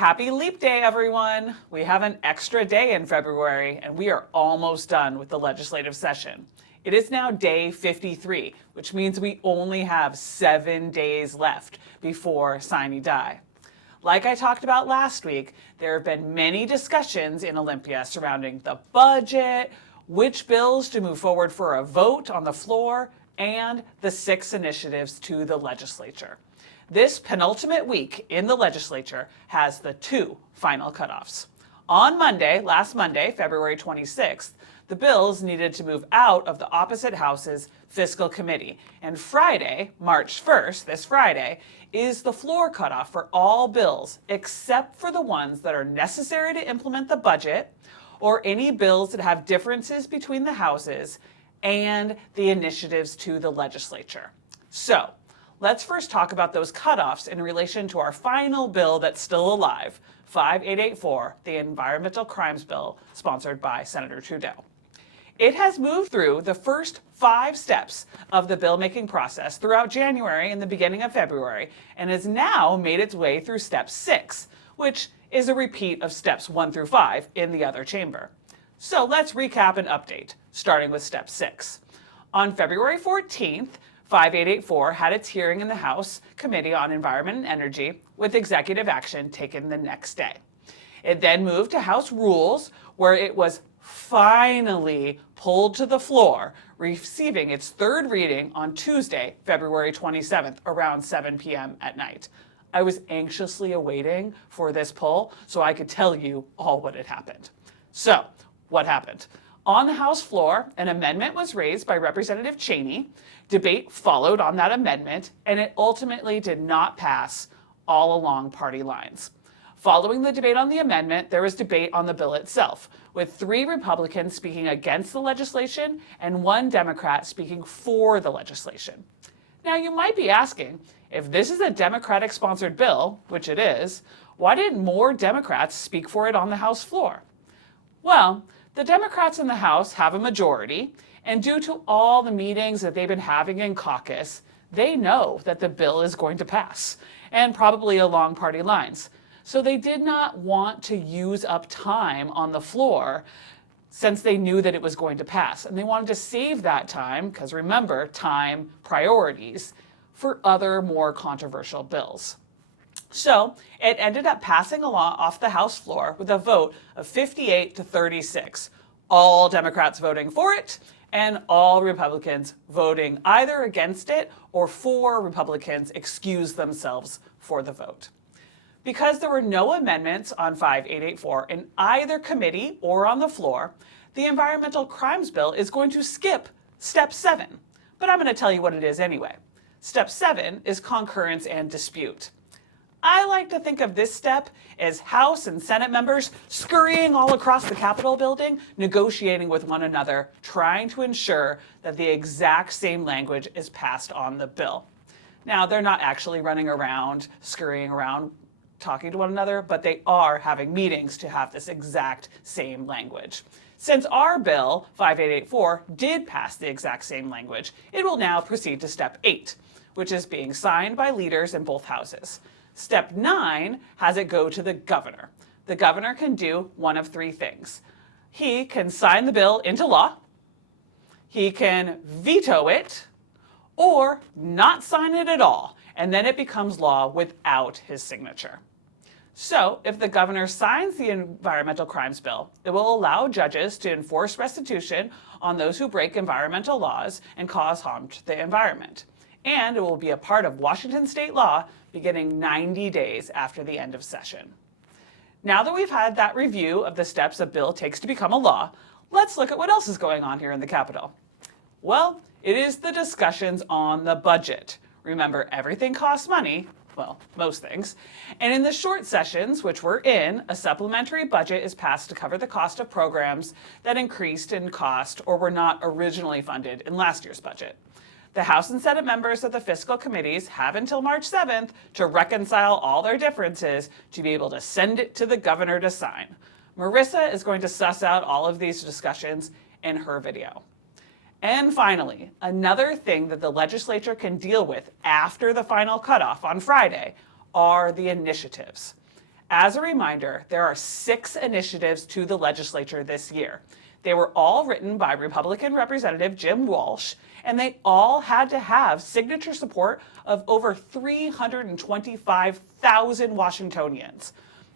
Happy Leap Day, everyone! We have an extra day in February, and we are almost done with the legislative session. It is now day 53, which means we only have 7 days left before Sine Die. Like I talked about last week, there have been many discussions in Olympia surrounding the budget, which bills to move forward for a vote on the floor, and the 6 initiatives to the legislature. This penultimate week in the legislature has the 2 final cutoffs. On Monday, last Monday, February 26th, the bills needed to move out of the opposite house's fiscal committee. And Friday, March 1st, this Friday, is the floor cutoff for all bills except for the ones that are necessary to implement the budget or any bills that have differences between the houses and the initiatives to the legislature. So, let's first talk about those cutoffs in relation to our final bill that's still alive, 5884, the Environmental Crimes Bill sponsored by Senator Trudeau. It has moved through the first 5 steps of the bill-making process throughout January and the beginning of February, and has now made its way through step 6, which is a repeat of steps 1 through 5 in the other chamber. So let's recap and update, starting with step 6. On February 14th, 5884 had its hearing in the House Committee on Environment and Energy, with executive action taken the next day. It then moved to House Rules, where it was finally pulled to the floor, receiving its 3rd reading on Tuesday, February 27th, around 7 p.m. at night. I was anxiously awaiting for this pull so I could tell you all what had happened. So, what happened? On the House floor, an amendment was raised by Representative Cheney. Debate followed on that amendment, and it ultimately did not pass all along party lines. Following the debate on the amendment, there was debate on the bill itself, with 3 Republicans speaking against the legislation and 1 Democrat speaking for the legislation. Now, you might be asking, if this is a Democratic-sponsored bill, which it is, why didn't more Democrats speak for it on the House floor? Well, the Democrats in the House have a majority, and due to all the meetings that they've been having in caucus, they know that the bill is going to pass, and probably along party lines. So they did not want to use up time on the floor since they knew that it was going to pass. And they wanted to save that time, because remember, time, priorities, for other more controversial bills. So it ended up passing along off the House floor with a vote of 58 to 36, all Democrats voting for it and all Republicans voting either against it or 4 Republicans excused themselves for the vote. Because there were no amendments on 5884 in either committee or on the floor, the Environmental Crimes Bill is going to skip step 7. But I'm going to tell you what it is anyway. Step 7 is concurrence and dispute. I like to think of this step as House and Senate members scurrying all across the Capitol building, negotiating with one another, trying to ensure that the exact same language is passed on the bill. Now, they're not actually running around, scurrying around, talking to one another, but they are having meetings to have this exact same language. Since our bill, 5884, did pass the exact same language, it will now proceed to step 8, which is being signed by leaders in both houses. Step 9 has it go to the governor. The governor can do one of 3 things. He can sign the bill into law, he can veto it, or not sign it at all, and then it becomes law without his signature. So, if the governor signs the Environmental Crimes Bill, it will allow judges to enforce restitution on those who break environmental laws and cause harm to the environment. And it will be a part of Washington state law beginning 90 days after the end of session. Now that we've had that review of the steps a bill takes to become a law, let's look at what else is going on here in the Capitol. Well, it is the discussions on the budget. Remember, everything costs money, well, most things. And in the short sessions, which we're in, a supplementary budget is passed to cover the cost of programs that increased in cost or were not originally funded in last year's budget. The House and Senate members of the fiscal committees have until March 7th to reconcile all their differences to be able to send it to the governor to sign. Marissa is going to suss out all of these discussions in her video. And finally, another thing that the legislature can deal with after the final cutoff on Friday are the initiatives. As a reminder, there are 6 initiatives to the legislature this year. They were all written by Republican Representative Jim Walsh, and they all had to have signature support of over 325,000 Washingtonians.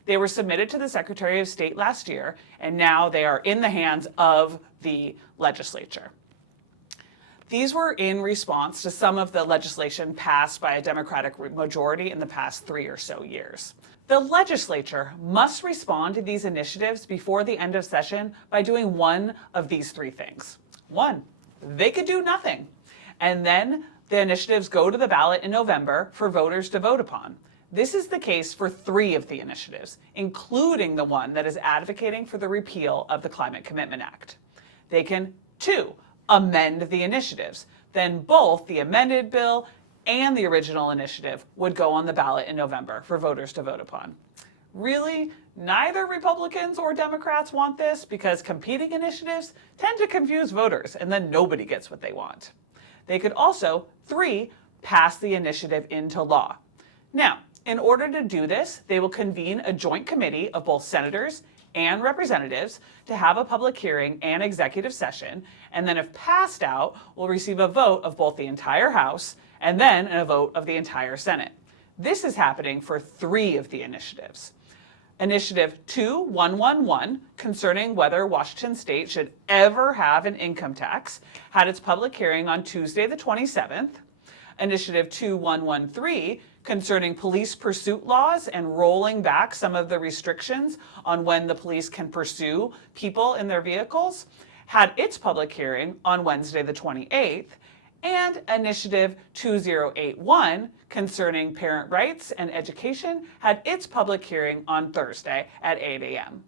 They were submitted to the Secretary of State last year, and now they are in the hands of the legislature. These were in response to some of the legislation passed by a Democratic majority in the past 3 or so years. The legislature must respond to these initiatives before the end of session by doing one of these 3 things. 1, they could do nothing, and then the initiatives go to the ballot in November for voters to vote upon. This is the case for 3 of the initiatives, including the one that is advocating for the repeal of the Climate Commitment Act. They can, 2, amend the initiatives. Then both the amended bill and the original initiative would go on the ballot in November for voters to vote upon. Really, neither Republicans or Democrats want this because competing initiatives tend to confuse voters and then nobody gets what they want. They could also, 3, pass the initiative into law. Now, in order to do this, they will convene a joint committee of both senators and representatives to have a public hearing and executive session, and then if passed out, will receive a vote of both the entire House and then a vote of the entire Senate. This is happening for 3 of the initiatives. Initiative 2111, concerning whether Washington State should ever have an income tax, had its public hearing on Tuesday the 27th. Initiative 2113, concerning police pursuit laws and rolling back some of the restrictions on when the police can pursue people in their vehicles, had its public hearing on Wednesday the 28th. And Initiative 2081, concerning parent rights and education, had its public hearing on Thursday at 8 a.m.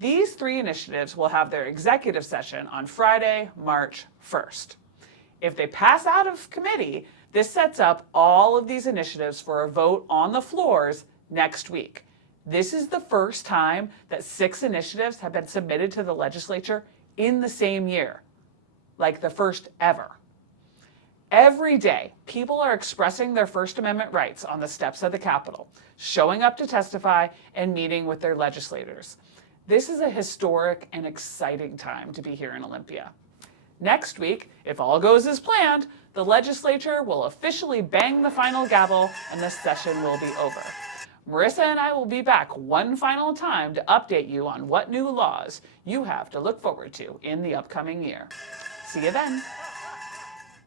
These 3 initiatives will have their executive session on Friday, March 1st. If they pass out of committee, this sets up all of these initiatives for a vote on the floors next week. This is the first time that 6 initiatives have been submitted to the legislature in the same year, like the first ever. Every day, people are expressing their First Amendment rights on the steps of the Capitol, showing up to testify and meeting with their legislators. This is a historic and exciting time to be here in Olympia. Next week, if all goes as planned, the legislature will officially bang the final gavel and the session will be over. Marissa and I will be back one final time to update you on what new laws you have to look forward to in the upcoming year. See you then.